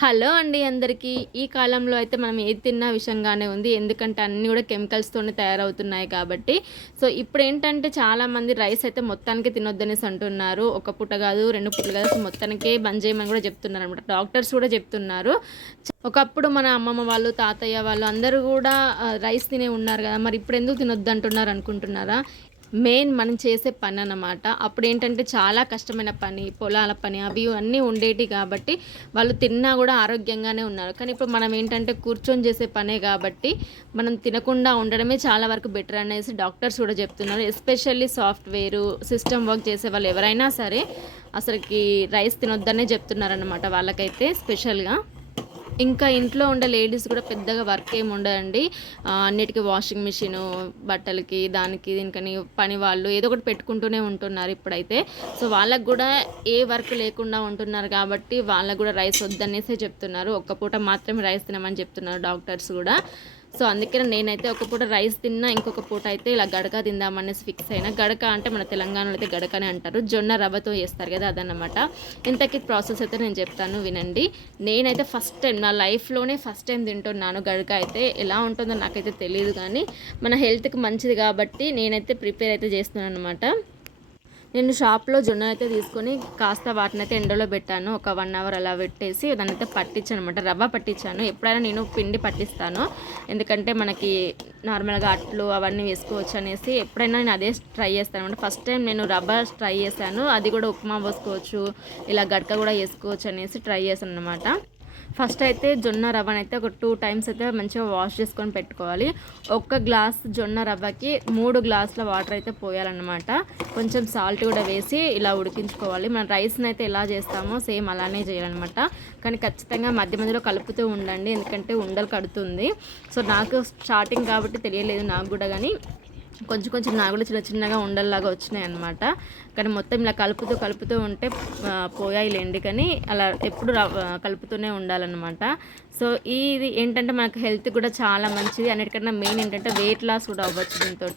Hello అండి అందరికీ. ఈ కాలంలో అయితే మనం ఏది తిన్నా విషంగానే ఉంది. ఎందుకంటే అన్నీ కూడా కెమికల్స్తోనే తయారవుతున్నాయి కాబట్టి. సో ఇప్పుడు ఏంటంటే చాలామంది రైస్ అయితే మొత్తానికి తినొద్దనేసి అంటున్నారు. ఒక పూట కాదు రెండు పూటలు కాదు. మొత్తానికే బంద్ చేయమని కూడా చెప్తున్నారు అనమాట డాక్టర్స్ కూడా చెప్తున్నారు. ఒకప్పుడు మన అమ్మమ్మ వాళ్ళు తాతయ్య వాళ్ళు అందరూ కూడా రైస్ తినే ఉన్నారు కదా. మరి ఇప్పుడు ఎందుకు తినొద్దు అంటున్నారు అనుకుంటున్నారా? మెయిన్ మనం చేసే పని అన్నమాట అప్పుడు ఏంటంటే చాలా కష్టమైన పని పొలాల పని అవి అన్నీ ఉండేటి కాబట్టి వాళ్ళు తిన్నా కూడా ఆరోగ్యంగానే ఉన్నారు. కానీ ఇప్పుడు మనం ఏంటంటే కూర్చొని చేసే పనే కాబట్టి మనం తినకుండా ఉండడమే చాలా వరకు బెటర్ అనేసి డాక్టర్స్ కూడా చెప్తున్నారు. ఎస్పెషల్లీ సాఫ్ట్వేరు సిస్టమ్ వర్క్ చేసే వాళ్ళు ఎవరైనా సరే అసలుకి రైస్ తినొద్దనే చెప్తున్నారనమాట వాళ్ళకైతే స్పెషల్గా. ఇంకా ఇంట్లో ఉండే లేడీస్ కూడా పెద్దగా వర్క్ ఏమి ఉండదండి. అన్నిటికీ వాషింగ్ మిషన్ బట్టలకి దానికి దీనికని పని వాళ్ళు ఏదో ఒకటి పెట్టుకుంటూనే ఉంటున్నారు ఇప్పుడైతే. సో వాళ్ళకు కూడా ఏ వర్క్ లేకుండా ఉంటున్నారు కాబట్టి వాళ్ళకు కూడా రైస్ వద్దనేసే చెప్తున్నారు. ఒక్క పూట మాత్రమే రైస్ తినమని చెప్తున్నారు డాక్టర్స్ కూడా. సో అందుకని నేనైతే ఒక పూట రైస్ తిన్నా ఇంకొక పూట అయితే ఇలా గడక తిందామనేసి ఫిక్స్ అయినా. గడక అంటే మన తెలంగాణలో అయితే గడకనే అంటారు. జొన్న రవ్వతో చేస్తారు కదా అదన్నమాట. ఇంతకీ ప్రాసెస్ అయితే నేను చెప్తాను వినండి. నేనైతే ఫస్ట్ టైం నా లైఫ్లోనే ఫస్ట్ టైం తింటున్నాను గడక అయితే. ఎలా ఉంటుందో నాకైతే తెలియదు కానీ మన హెల్త్కి మంచిది కాబట్టి నేనైతే ప్రిపేర్ అయితే చేస్తున్నాను అనమాట నేను షాప్లో జొన్న అయితే తీసుకొని కాస్త వాటిని అయితే ఎండలో పెట్టాను. ఒక వన్ అవర్ అలా పెట్టేసి దాన్ని అయితే పట్టించాను అనమాట రవ్వ పట్టించాను. ఎప్పుడైనా నేను పిండి పట్టిస్తాను. ఎందుకంటే మనకి నార్మల్గా అట్లు అవన్నీ వేసుకోవచ్చు అనేసి ఎప్పుడైనా నేను అదే ట్రై చేస్తాను అనమాట. ఫస్ట్ టైం నేను రవ్వ ట్రై చేశాను. అది కూడా ఉప్మా పోసుకోవచ్చు. ఇలా గడక కూడా వేసుకోవచ్చు అనేసి ట్రై చేశాను అనమాట. ఫస్ట్ అయితే జొన్న రవ్వని అయితే ఒక టూ టైమ్స్ అయితే మంచిగా వాష్ చేసుకొని పెట్టుకోవాలి. ఒక్క గ్లాస్ జొన్న రవ్వకి మూడు గ్లాసుల వాటర్ అయితే పోయాలన్నమాట. కొంచెం సాల్ట్ కూడా వేసి ఇలా ఉడికించుకోవాలి. మన రైస్ని అయితే ఎలా చేస్తామో సేమ్ అలానే చేయాలన్నమాట. కానీ ఖచ్చితంగా మధ్య మధ్యలో కలుపుతూ ఉండండి ఎందుకంటే ఉండలు కడుతుంది. సో నాకు స్టార్టింగ్ కాబట్టి తెలియలేదు నాకు కూడా కానీ కొంచెం కొంచెం నాగులు చిన్న చిన్నగా ఉండల్లాగా వచ్చినాయి అనమాట కానీ మొత్తం ఇలా కలుపుతూ కలుపుతూ ఉంటే పోయాయిలేండి. కానీ అలా ఎప్పుడు కలుపుతూనే ఉండాలన్నమాట. సో ఇది ఏంటంటే మనకు హెల్త్ కూడా చాలా మంచిది. అన్నిటికన్నా మెయిన్ ఏంటంటే వెయిట్ లాస్ కూడా అవ్వచ్చు దీంతో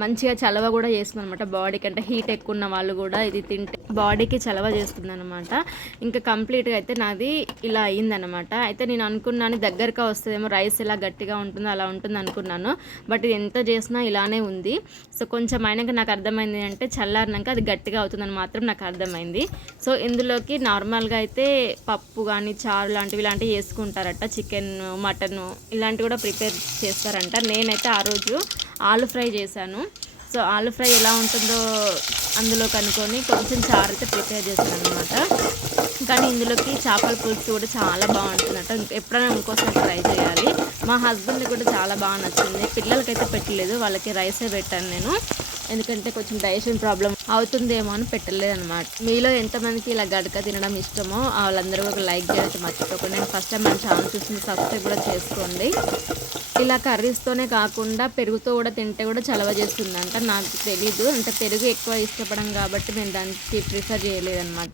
మంచిగా చలవ కూడా చేస్తుంది అనమాట బాడీకి. అంటే హీట్ ఎక్కువ ఉన్న వాళ్ళు కూడా ఇది తింటే బాడీకి చలవ చేస్తుంది అనమాట ఇంకా కంప్లీట్గా అయితే నాది ఇలా అయ్యిందనమాట అయితే నేను అనుకున్నాను దగ్గరగా వస్తుందేమో రైస్ ఎలా గట్టిగా ఉంటుందో అలా ఉంటుంది అనుకున్నాను. బట్ ఇది ఎంత చేసినా ఇలానే ఉంది. సో కొంచెం అయినాక నాకు అర్థమైంది అంటే చల్లారినాక అది గట్టిగా అవుతుందని మాత్రం నాకు అర్థమైంది. సో ఇందులోకి నార్మల్గా అయితే పప్పు కానీ చారు లాంటివి ఇలాంటివి చేసుకుంటారట చికెన్ మటన్ ఇలాంటివి కూడా ప్రిపేర్ చేస్తారంట. నేనైతే ఆ రోజు ఆలు ఫ్రై చేశాను. సో ఆలు ఫ్రై ఎలా ఉంటుందో అందులో కనుక్కొని కొంచెం చారు అయితే ప్రిపేర్ చేశాను అనమాట కానీ ఇందులోకి చేపల పులుసు కూడా చాలా బాగుంటుందట. ఎప్పుడైనా ఇంకోసారి ట్రై చేయాలి. మా హస్బెండ్ కూడా చాలా బాగా నచ్చింది. పిల్లలకైతే పెట్టలేదు. వాళ్ళకి రైసే పెట్టాను నేను. ఎందుకంటే కొంచెం డైజెషన్ ప్రాబ్లం అవుతుందేమో అని పెట్టలేదు అనమాట మీలో ఎంతమందికి ఇలా గడక తినడం ఇష్టమో వాళ్ళందరూ ఒక లైక్ చేయడం మర్చిపోకుండా. నేను ఫస్ట్ టైం మన ఛానల్ చూసింది సబ్స్క్రైబ్ కూడా చేసుకోండి. ఇలా కర్రీస్తోనే కాకుండా పెరుగుతో కూడా తింటే కూడా చలవ చేస్తుందంట. నాకు తెలీదు. అంటే పెరుగు ఎక్కువ ఇష్టపడం కాబట్టి నేను దానికి ప్రిఫర్ చేయలేదన్నమాట.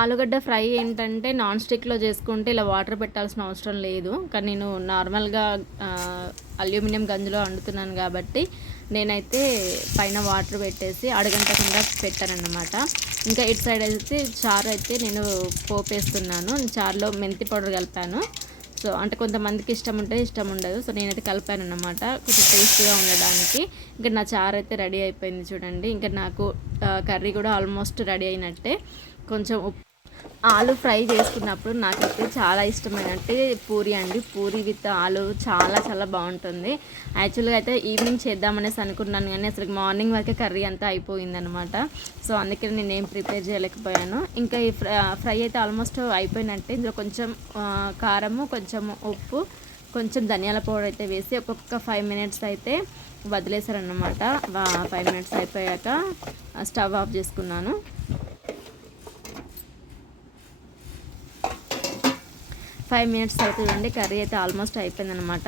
ఆలుగడ్డ ఫ్రై ఏంటంటే నాన్ స్టిక్లో చేసుకుంటే ఇలా వాటర్ పెట్టాల్సిన అవసరం లేదు. కానీ నేను నార్మల్గా అల్యూమినియం గంజులో వండుతున్నాను కాబట్టి నేనైతే పైన వాటర్ పెట్టేసి అడగంట కింద పెట్టానన్నమాట. ఇంకా ఇటు సైడ్ అయితే చారు అయితే నేను పోపేస్తున్నాను. చారులో మెంతి పౌడర్ కలిపాను. సో అంటే కొంతమందికి ఇష్టం ఉంటుంది ఇష్టం ఉండదు. సో నేనైతే కలిపాను అనమాట కొంచెం టేస్టీగా ఉండడానికి. ఇంకా నా చారు అయితే రెడీ అయిపోయింది చూడండి. ఇంకా నాకు కర్రీ కూడా ఆల్మోస్ట్ రెడీ అయినట్టే. కొంచెం ఆలు ఫ్రై చేసుకున్నప్పుడు నాకైతే చాలా ఇష్టమైనట్టు పూరి అండి. పూరి విత్ ఆలు చాలా చాలా బాగుంటుంది. యాక్చువల్గా అయితే ఈవినింగ్ చేద్దామనేసి అనుకున్నాను కానీ అసలు మార్నింగ్ వరకే కర్రీ అంతా అయిపోయిందనమాట. సో అందుకే నేను ఏం ప్రిపేర్ చేయలేకపోయాను. ఇంకా ఈ ఫ్రై అయితే ఆల్మోస్ట్ అయిపోయినట్టే. ఇందులో కొంచెం కారము కొంచెం ఉప్పు కొంచెం ధనియాల పౌడర్ అయితే వేసి ఒక్కొక్క ఫైవ్ మినిట్స్ అయితే వదిలేసారనమాట ఫైవ్ మినిట్స్ అయిపోయాక స్టవ్ ఆఫ్ చేసుకున్నాను. ఫైవ్ మినిట్స్ అవుతుందండి కర్రీ అయితే ఆల్మోస్ట్ అయిపోయిందనమాట.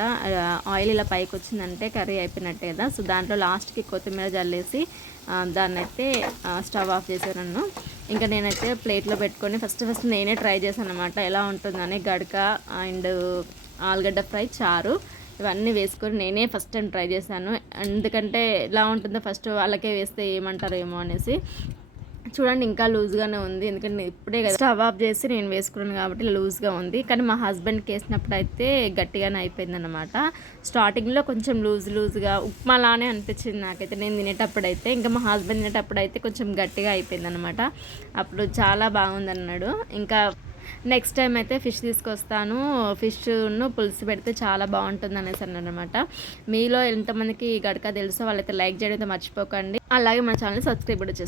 ఆయిల్ ఇలా పైకి వచ్చిందంటే కర్రీ అయిపోయినట్టే కదా. సో దాంట్లో లాస్ట్కి కొత్తిమీర జల్లేసి దాన్ని అయితే స్టవ్ ఆఫ్ చేశాను ఇంకా నేనైతే ప్లేట్లో పెట్టుకొని ఫస్ట్ ఫస్ట్ నేనే ట్రై చేశాను అనమాట ఎలా ఉంటుందని గడక అండ్ ఆలుగడ్డ ఫ్రై చారు ఇవన్నీ వేసుకొని నేనే ఫస్ట్ టైం ట్రై చేశాను. ఎందుకంటే ఎలా ఉంటుందో ఫస్ట్ వాళ్ళకే వేస్తే ఏమంటారేమో అనేసి. చూడండి ఇంకా లూజ్గానే ఉంది. ఎందుకంటే ఇప్పుడే కదా స్టవ్ ఆఫ్ చేసి నేను వేసుకున్నాను కాబట్టి లూజ్గా ఉంది. కానీ మా హస్బెండ్కి వేసినప్పుడు అయితే గట్టిగానే అయిపోయింది అనమాట స్టార్టింగ్లో కొంచెం లూజ్ లూజ్గా ఉప్మాలానే అనిపించింది నాకైతే. నేను తినేటప్పుడు అయితే ఇంకా మా హస్బెండ్ తినేటప్పుడు అయితే కొంచెం గట్టిగా అయిపోయింది అనమాట అప్పుడు చాలా బాగుంది అన్నాడు ఇంకా నెక్స్ట్ టైం అయితే ఫిష్ తీసుకొస్తాను. ఫిష్ను పులుసు పెడితే చాలా బాగుంటుంది అనేసి అన్నాడు అనమాట మీలో ఎంతమందికి గడక తెలుసో వాళ్ళైతే లైక్ చేయడం అయితే మర్చిపోకండి. అలాగే మన ఛానల్ సబ్స్క్రైబ్ కూడా చేస్తాను